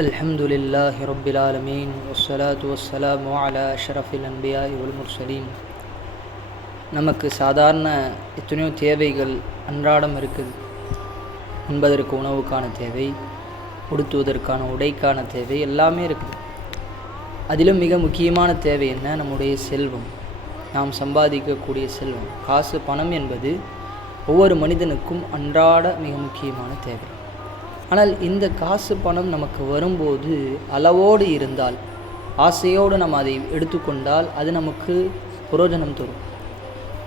الحمد لله رب العالمين والصلاة والسلام على أشرف الأنبياء والمرسلين. நமக்கு சாதாரண எத்தனையோ தேவைகள் அன்றாடம் இருக்குது. உண்பதற்கு உணவுக்கான தேவை, உடுத்துவதற்கான உடைக்கான தேவை எல்லாமே இருக்குது. அதிலும் மிக முக்கியமான தேவை என்ன? நம்முடைய செல்வம், நாம் சம்பாதிக்கக்கூடிய செல்வம். காசு பணம் என்பது ஒவ்வொரு மனிதனுக்கும் அன்றாட மிக முக்கியமான தேவை. ஆனால் இந்த காசு பணம் நமக்கு வரும்போது அளவோடு இருந்தால், ஆசையோடு நம்ம அதை எடுத்துக்கொண்டால் அது நமக்கு பிரயோஜனம் தரும்.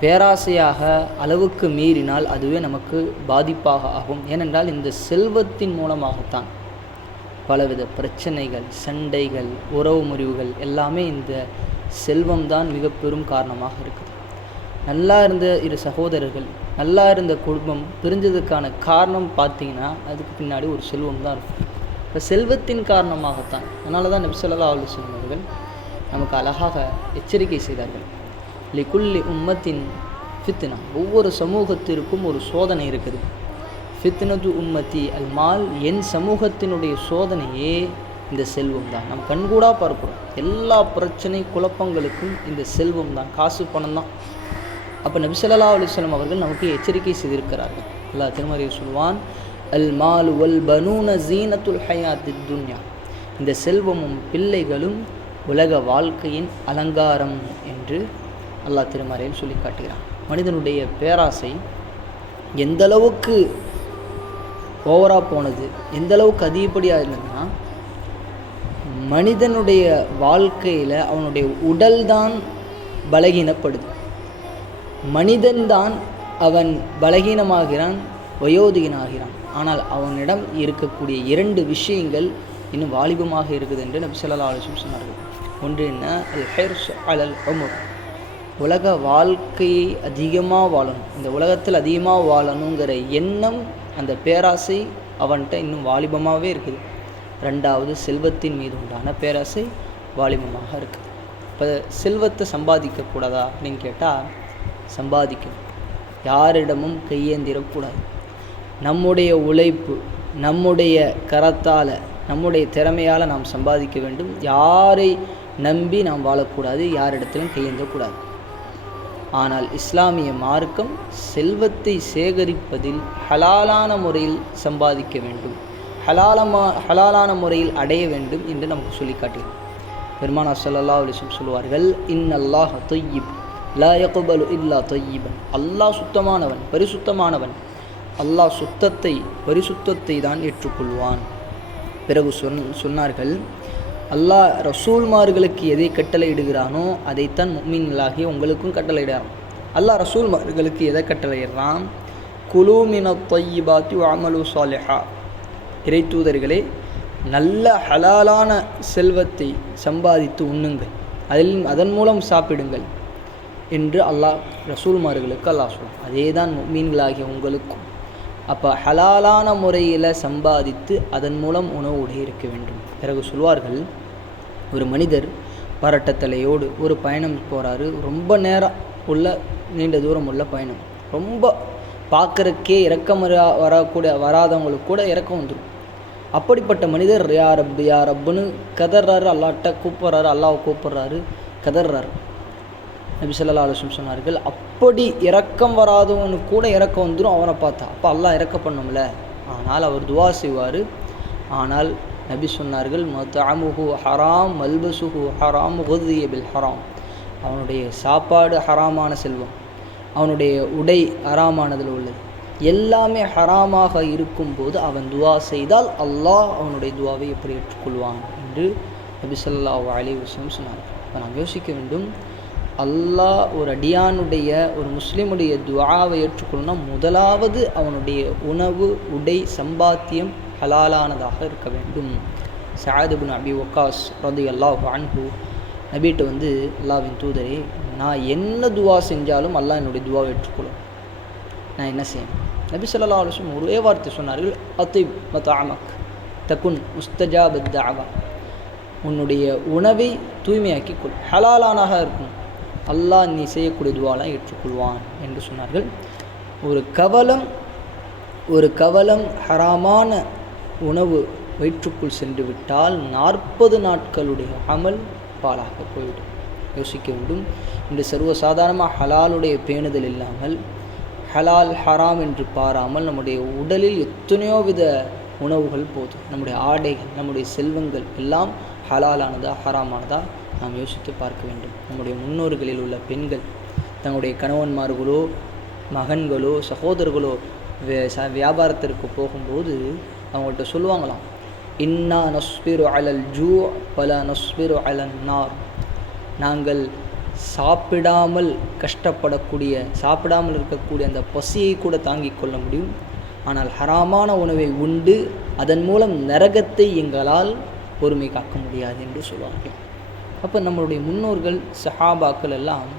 பேராசையாக அளவுக்கு மீறினால் அதுவே நமக்கு பாதிப்பாக ஆகும். ஏனென்றால் இந்த செல்வத்தின் மூலமாகத்தான் பலவித பிரச்சனைகள், சண்டைகள், உறவு முறிவுகள் எல்லாமே இந்த செல்வம்தான் மிக பெரும் காரணமாக இருக்குது. நல்லா இருந்த இரு சகோதரர்கள், நல்லா இருந்த குடும்பம் பிரிஞ்சதுக்கான காரணம் பார்த்திங்கன்னா அதுக்கு பின்னாடி ஒரு செல்வம் தான் இருக்கும். இப்போ செல்வத்தின் காரணமாகத்தான். அதனால தான் நபி ஸல்லல்லாஹு அலைஹி வஸல்லம் அவர்கள் நமக்கு அழகாக எச்சரிக்கை செய்தார்கள். லிகுல்லி உம்மத்தின் ஃபித்னா, ஒவ்வொரு சமூகத்திற்கும் ஒரு சோதனை இருக்குது. ஃபித்னது உம்மத்தி அல் மால், என் சமூகத்தினுடைய சோதனையே இந்த செல்வம் தான். நம்ம கண்கூடாக பார்க்குறோம். எல்லா பிரச்சனை குழப்பங்களுக்கும் இந்த செல்வம் தான், காசு பணம் தான். அப்போ நபி ஸல்லல்லாஹு அலைஹி வஸல்லம் அவர்கள் நமக்கு எச்சரிக்கை செய்திருக்கிறார்கள். அல்லாஹ் திருமறையில் சொல்வான், அல் மால் வல் பனூன ஜீனத்துல் ஹயாத்தித் துன்யா, இந்த செல்வமும் பிள்ளைகளும் உலக வாழ்க்கையின் அலங்காரம் என்று அல்லாஹ் திருமறையில் சொல்லி காட்டுகிறான். மனிதனுடைய பேராசை எந்தளவுக்கு ஓவராக போனது, எந்தளவுக்கு அதிகப்படியாக இருந்ததுன்னா, மனிதனுடைய வாழ்க்கையில் அவனுடைய உடல் தான் பலகீனப்படுது. மனிதன்தான் அவன் பலகீனமாகிறான், வயோதிகனாகிறான். ஆனால் அவனிடம் இருக்கக்கூடிய இரண்டு விஷயங்கள் இன்னும் வாலிபமாக இருக்குது என்று நபி ஸல்லல்லாஹு அலைஹி வஸல்லம் சொன்னார்கள். ஒன்று என்ன? அல் ஹிர்ஸ் அலல் உம்ர், உலக வாழ்க்கையை அதிகமாக வாழணும், இந்த உலகத்தில் அதிகமாக வாழணுங்கிற எண்ணம், அந்த பேராசை அவன்கிட்ட இன்னும் வாலிபமாகவே இருக்குது. ரெண்டாவது, செல்வத்தின் மீது உண்டான பேராசை வாலிபமாக இருக்குது. இப்போ செல்வத்தை சம்பாதிக்கக்கூடாதா அப்படின்னு கேட்டால், சம்பாதிக்கணும். யாரிடமும் கையேந்திரக்கூடாது. நம்முடைய உழைப்பு, நம்முடைய கரத்தால், நம்முடைய திறமையால் நாம் சம்பாதிக்க வேண்டும். யாரை நம்பி நாம் வாழக்கூடாது, யாரிடத்திலும் கையேந்தக்கூடாது. ஆனால் இஸ்லாமிய மார்க்கம் செல்வத்தை சேகரிப்பதில் ஹலாலான முறையில் சம்பாதிக்க வேண்டும், ஹலாலான முறையில் அடைய வேண்டும் என்று நமக்கு சொல்லி காட்டுகிறோம். பெருமானார் ஸல்லல்லாஹு அலைஹி வஸல்லம் சொல்வார்கள், இன்னல்லாஹ தொய்யிப் லா யக்பலு இல்லா தொய்யிபன், அல்லாஹ் சுத்தமானவன், பரிசுத்தமானவன். அல்லாஹ் பரிசுத்தத்தை தான் ஏற்றுக்கொள்வான். பிறகு சொன்னார்கள், அல்லாஹ் ரசூல்மார்களுக்கு எதை கட்டளையிடுகிறானோ அதைத்தான் முஃமின்களாகிய உங்களுக்கும் கட்டளையிடுறான். அல்லாஹ் ரசூல்மார்களுக்கு எதை கட்டளையிடுறான்? குலூ மினத் தொய்யிபாத்தி வஅமலு ஸாலிஹா, இறை தூதர்களே நல்ல ஹலாலான செல்வத்தை சம்பாதித்து உண்ணுங்கள், அதன் மூலம் சாப்பிடுங்கள் என்று அல்லாஹ் ரசூல்மார்களுக்கு அல்லாஹ் சொல்லுவான். அதே தான் முஃமின்களாகிய உங்களுக்கும். அப்போ ஹலாலான முறையில் சம்பாதித்து அதன் மூலம் உணவு உடை இருக்க வேண்டும். பிறகு சொல்வார்கள், ஒரு மனிதர் பரட்டத்தலையோடு ஒரு பயணம் போகிறாரு. ரொம்ப நேரம் உள்ள, நீண்ட தூரம் உள்ள பயணம், ரொம்ப பார்க்குறக்கே இறக்கம் வராதவங்களுக்கு கூட இறக்கம் வந்துடும். அப்படிப்பட்ட மனிதர் யா ரப்புன்னு கதறாரு, அல்லாஹ்ட்ட கூப்பிட்றாரு, அல்லாஹ் கூப்பிட்றாரு, கதறாரு. நபி ஸல்லல்லாஹு அலைஹி வஸல்லம் சொன்னார்கள், அப்படி இரக்கம் வராதவனு கூட இறக்கம் வந்துடும் அவனை பார்த்தா. அப்போ அல்லாஹ் இறக்க பண்ணும்ல. ஆனால் அவர் துவா செய்வார். ஆனால் நபி சொன்னார்கள், மத்அமுஹு ஹராம் மல்பசுஹு ஹராம் குதிய பில் ஹராம், அவனுடைய சாப்பாடு ஹராமான செல்வம், அவனுடைய உடை ஹராமானதில் உள்ளது, எல்லாமே ஹராமாக இருக்கும்போது அவன் துவா செய்தால் அல்லாஹ் அவனுடைய துவாவை எப்படி ஏற்றுக்கொள்வான் என்று நபி ஸல்லல்லாஹு அலைஹி வஸல்லம் சொன்னார்கள். இப்போ நாம் யோசிக்க வேண்டும், அல்லாஹ் ஒரு அடியானுடைய, ஒரு முஸ்லீமுடைய துஆவை ஏற்றுக்கொள்ளணும்னா முதலாவது அவனுடைய உணவு, உடை, சம்பாத்தியம் ஹலாலானதாக இருக்க வேண்டும். சஅத் இப்னு அபி வக்காஸ் ரலியல்லாஹு அன்ஹு நபிகிட்ட வந்து, அல்லாஹ்வின் தூதரே, நான் என்ன துவா செஞ்சாலும் அல்லாஹ் என்னுடைய துவாவை ஏற்றுக்கொள்ளும், நான் என்ன செய்யணும்? நபி ஸல்லல்லாஹு அலைஹி வஸல்லம் ஒரே வார்த்தை சொன்னார்கள், அத்திப் மத்அமக் தகுன் முஸ்தஜாபத் தஅவா, உன்னுடைய உணவை தூய்மையாக்கி கொள், ஹலாலானாக இருக்கும், அல்லாஹ் நீ செய்யக்கூடிய துவாலாம் ஏற்றுக்கொள்வான் என்று சொன்னார்கள். ஒரு கவலம் ஹராமான உணவு வயிற்றுக்குள் சென்று விட்டால் 40 நாட்களுடைய அமல் பாலாக போய்விடும். யோசிக்க வேண்டும். இன்று சர்வசாதாரணமாக ஹலாலுடைய பேணுதல் இல்லாமல் ஹலால் ஹராம் என்று பாராமல் நம்முடைய உடலில் எத்தனையோ வித உணவுகள் போதும். நம்முடைய ஆடைகள், நம்முடைய செல்வங்கள் எல்லாம் ஹலாலானதா ஹராமானதா நாம் யோசித்து பார்க்க வேண்டும். நம்முடைய முன்னோர்களில் உள்ள பெண்கள் தங்களுடைய கணவன்மார்களோ மகன்களோ சகோதரர்களோ வியாபாரத்திற்கு போகும்போது அவங்கள்ட்ட சொல்லுவாங்களாம், இன்னா நஸ்பிரு அலல் ஜூ பல நஸ்பிரு அலன் நார். நாங்கள் சாப்பிடாமல் இருக்கக்கூடிய அந்த பசியை கூட தாங்கிக் கொள்ள முடியும், ஆனால் ஹராமான உணவை உண்டு அதன் மூலம் நரகத்தை எங்களால் பொறுமை காக்க முடியாது என்று சொல்வார்கள். அப்போ நம்மளுடைய முன்னோர்கள் சஹாபாக்கள் எல்லாம்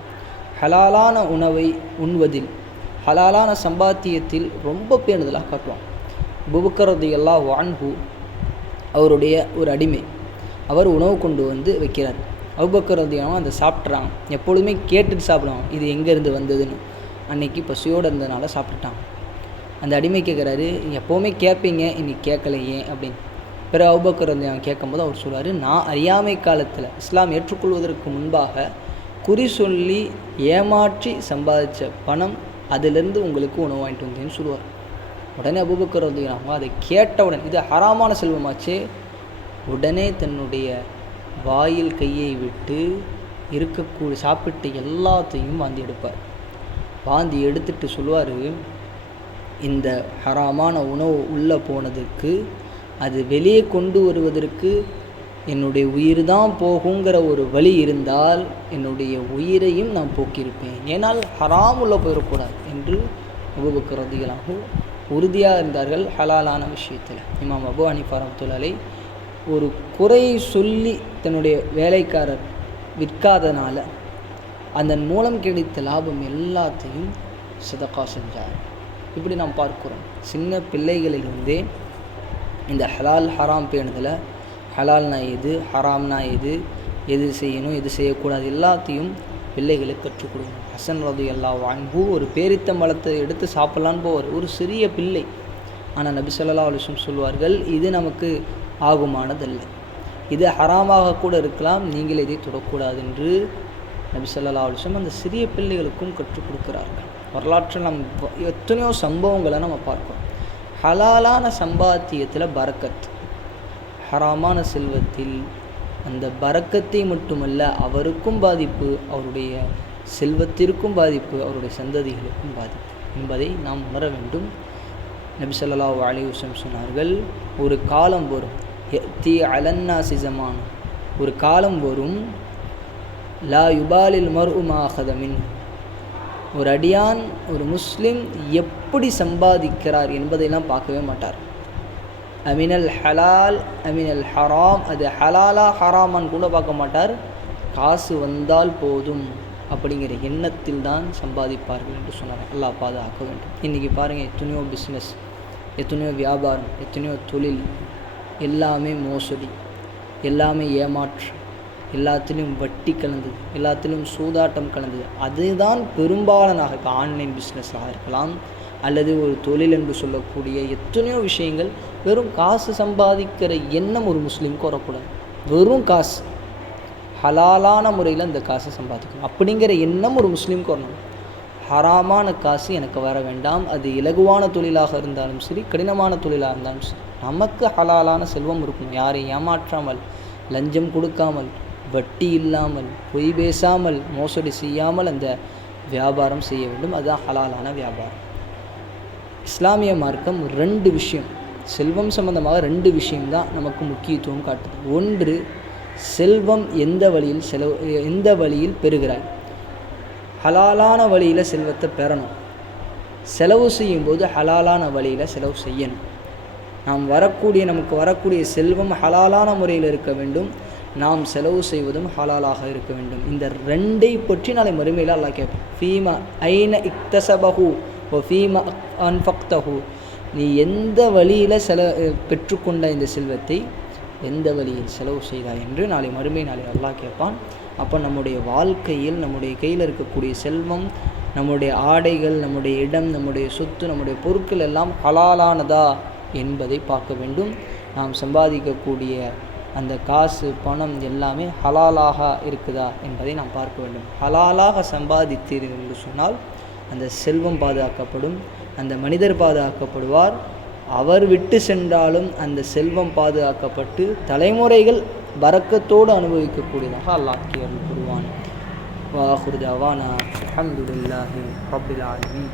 ஹலாலான உணவை உண்வதில், ஹலாலான சம்பாத்தியத்தில் ரொம்ப பேணுதலாக காட்டுவாங்க. அபூபக்கர் ரலியல்லாஹு அன்ஹு அவருடைய ஒரு அடிமை, அவர் உணவு கொண்டு வந்து வைக்கிறார். அபூபக்கர் ரலியல்லாஹு அந்த சாப்பிட்றாங்க. எப்பொழுதுமே கேட்டுட்டு சாப்பிடுவாங்க, இது எங்கேருந்து வந்ததுன்னு. அன்னைக்கு பசியோடு இருந்ததுனால சாப்பிட்டுட்டாங்க. அந்த அடிமை கேட்குறாரு, எப்போவுமே கேட்பீங்க, இன்னைக்கு கேட்கலையே அப்படின்னு. பிறகு அபூபக்கர் ரலியல்லாஹு கேட்கும்போது அவர் சொல்வார், நான் அறியாமை காலத்தில் இஸ்லாம் ஏற்றுக்கொள்வதற்கு முன்பாக குறி சொல்லி ஏமாற்றி சம்பாதித்த பணம், அதிலிருந்து உங்களுக்கு உணவு வாங்கிட்டு வந்தேன்னு சொல்லுவார். உடனே அபூபக்கர் ரலியல்லாஹு அதை கேட்டவுடன், இது ஹராமான செல்வமாச்சே, உடனே தன்னுடைய வாயில் கையை விட்டு இருக்கக்கூடிய சாப்பிட்டு எல்லாத்தையும் வாந்தி எடுப்பார். வாந்தி எடுத்துட்டு சொல்லுவார், இந்த ஹராமான உணவு உள்ளே போனதுக்கு அது வெளியே கொண்டு வருவதற்கு என்னுடைய உயிர் தான் போகுங்கிற ஒரு வழி இருந்தால் என்னுடைய உயிரையும் நான் போக்கியிருப்பேன், ஏனால் ஹராம் உள்ளே போயிடக்கூடாது என்று அபூபக்கர் ரலியல்லாஹு உறுதியாக இருந்தார்கள் ஹலாலான விஷயத்தில். இமாம் அபூ ஹனீஃபா ரஹ்மத்துல்லாஹி அலைஹி ஒரு குறையை சொல்லி தன்னுடைய வேலைக்காரர் விற்காதனால அதன் மூலம் கிடைத்த லாபம் எல்லாத்தையும் சதகா செஞ்சார். இப்படி நாம் பார்க்கிறோம். சின்ன பிள்ளைகளிலிருந்தே இந்த ஹலால் ஹராம் பேணுதலை, ஹலால்னா எது, ஹராம்னா எது, எது செய்யணும் எது செய்யக்கூடாது எல்லாத்தையும் பிள்ளைகளுக்கு கற்றுக் கொடுக்கணும். ஹசன் ரலியல்லாஹு அன்ஹு ஒரு பேரித்தம்பழத்தை எடுத்து சாப்பிட்லான்னு போவார், ஒரு சிறிய பிள்ளை. ஆனால் நபி ஸல்லல்லாஹு அலைஹி வஸல்லம் சொல்வார்கள், இது நமக்கு ஆகுமானதல்ல, இது ஹராமாக கூட இருக்கலாம், நீங்கள் இதை தொடக்கூடாது என்று நபி ஸல்லல்லாஹு அலைஹி வஸல்லம் அந்த சிறிய பிள்ளைகளுக்கும் கற்றுக் கொடுக்கிறார்கள். வரலாற்றில் நம் எத்தனையோ சம்பவங்களை நம்ம பார்க்கிறோம். ஹலாலான சம்பாத்தியத்தில் பரக்கத், ஹராமான செல்வத்தில் அந்த பரக்கத்தை மட்டுமல்ல அவருக்கும் பாதிப்பு, அவருடைய செல்வத்திற்கும் பாதிப்பு, அவருடைய சந்ததிகளுக்கும் பாதிப்பு என்பதை நாம் உணர வேண்டும். நபி ஸல்லல்லாஹு அலைஹி வஸல்லம் சொன்னார்கள், ஒரு காலம் வரும், யத்தி அலன்னாஸி ஸமான், ஒரு காலம் வரும், லா யுபாலில் மர்உ மா அஹத மின், ஒரு அடியான் ஒரு முஸ்லிம் எப்படி சம்பாதிக்கிறார் என்பதையெல்லாம் பார்க்கவே மாட்டார். அமினல் ஹலால் அமினல் ஹராம், அது ஹலாலா ஹராமான்னு கூட பார்க்க மாட்டார். காசு வந்தால் போதும் அப்படிங்கிற எண்ணத்தில் தான் சம்பாதிப்பார்கள் என்று சொன்னார். அல்லாஹ் பாதுகாக்க வேண்டும். இன்றைக்கி பாருங்கள், எத்தனையோ பிஸ்னஸ், எத்தனையோ வியாபாரம், எத்தனையோ தொழில், எல்லாமே மோசடி, எல்லாமே ஏமாற்று, எல்லாத்திலும் வட்டி கலந்தது, எல்லாத்திலும் சூதாட்டம் கலந்தது. அதுதான் பெரும்பாலான ஆன்லைன் பிஸ்னஸாக இருக்கலாம் அல்லது ஒரு தொழில் என்று சொல்லக்கூடிய எத்தனையோ விஷயங்கள். வெறும் காசு சம்பாதிக்கிற எண்ணம் ஒரு முஸ்லீமுக்கு வரக்கூடாது. வெறும் காசு, ஹலாலான முறையில் அந்த காசை சம்பாதிக்கணும் அப்படிங்கிற எண்ணம் ஒரு முஸ்லீமுக்கு வரணும். ஹராமான காசு எனக்கு வர வேண்டாம். அது இலகுவான தொழிலாக இருந்தாலும் சரி, கடினமான தொழிலாக இருந்தாலும் சரி, நமக்கு ஹலாலான செல்வம் இருக்கணும். யாரையும் ஏமாற்றாமல், லஞ்சம் கொடுக்காமல், வட்டி இல்லாமல், பொய் பேசாமல், மோசடி செய்யாமல் அந்த வியாபாரம் செய்ய வேண்டும். அதுதான் ஹலாலான வியாபாரம். இஸ்லாமிய மார்க்கம் 2 விஷயம், செல்வம் சம்பந்தமாக 2 விஷயம்தான் நமக்கு முக்கியத்துவம் காட்டுது. ஒன்று, செல்வம் எந்த வழியில் பெறுகிறாய், ஹலாலான வழியில் செல்வத்தை பெறணும். செலவு செய்யும்போது ஹலாலான வழியில் செலவு செய்யணும். நமக்கு வரக்கூடிய செல்வம் ஹலாலான முறையில் இருக்க வேண்டும். நாம் செலவு செய்வதும் ஹலாலாக இருக்க வேண்டும். இந்த 2ஐ பற்றி நாளை மறுமையில் அல்லாஹ் கேட்போம். ஃபீமா ஐன இக்தஸபஹு வ ஃபீமா அன்ஃபக்தஹு, நீ எந்த வழியில் பெற்றுக்கொண்ட இந்த செல்வத்தை எந்த வழியில் செலவு செய்தாய் என்று நாளை அல்லாஹ் கேட்பான். அப்போ நம்முடைய வாழ்க்கையில் நம்முடைய கையில் இருக்கக்கூடிய செல்வம், நம்முடைய ஆடைகள், நம்முடைய இடம், நம்முடைய சொத்து, நம்முடைய பொருட்கள் எல்லாம் ஹலாலானதா என்பதை பார்க்க வேண்டும். நாம் சம்பாதிக்கக்கூடிய அந்த காசு பணம் எல்லாமே ஹலாலாக இருக்குதா என்பதை நாம் பார்க்க வேண்டும். ஹலாலாக சம்பாதித்தீர்கள் என்று சொன்னால் அந்த செல்வம் பாதுகாக்கப்படும், அந்த மனிதர் பாதுகாக்கப்படுவார். அவர் விட்டு சென்றாலும் அந்த செல்வம் பாதுகாக்கப்பட்டு தலைமுறைகள் பரக்கத்தோடு அனுபவிக்கக்கூடியதாக அல்லாஹ் அருள் புரிவான். வாஹிரு தஅவானா அல்ஹம்துலில்லாஹி ரப்பில் ஆலமீன்.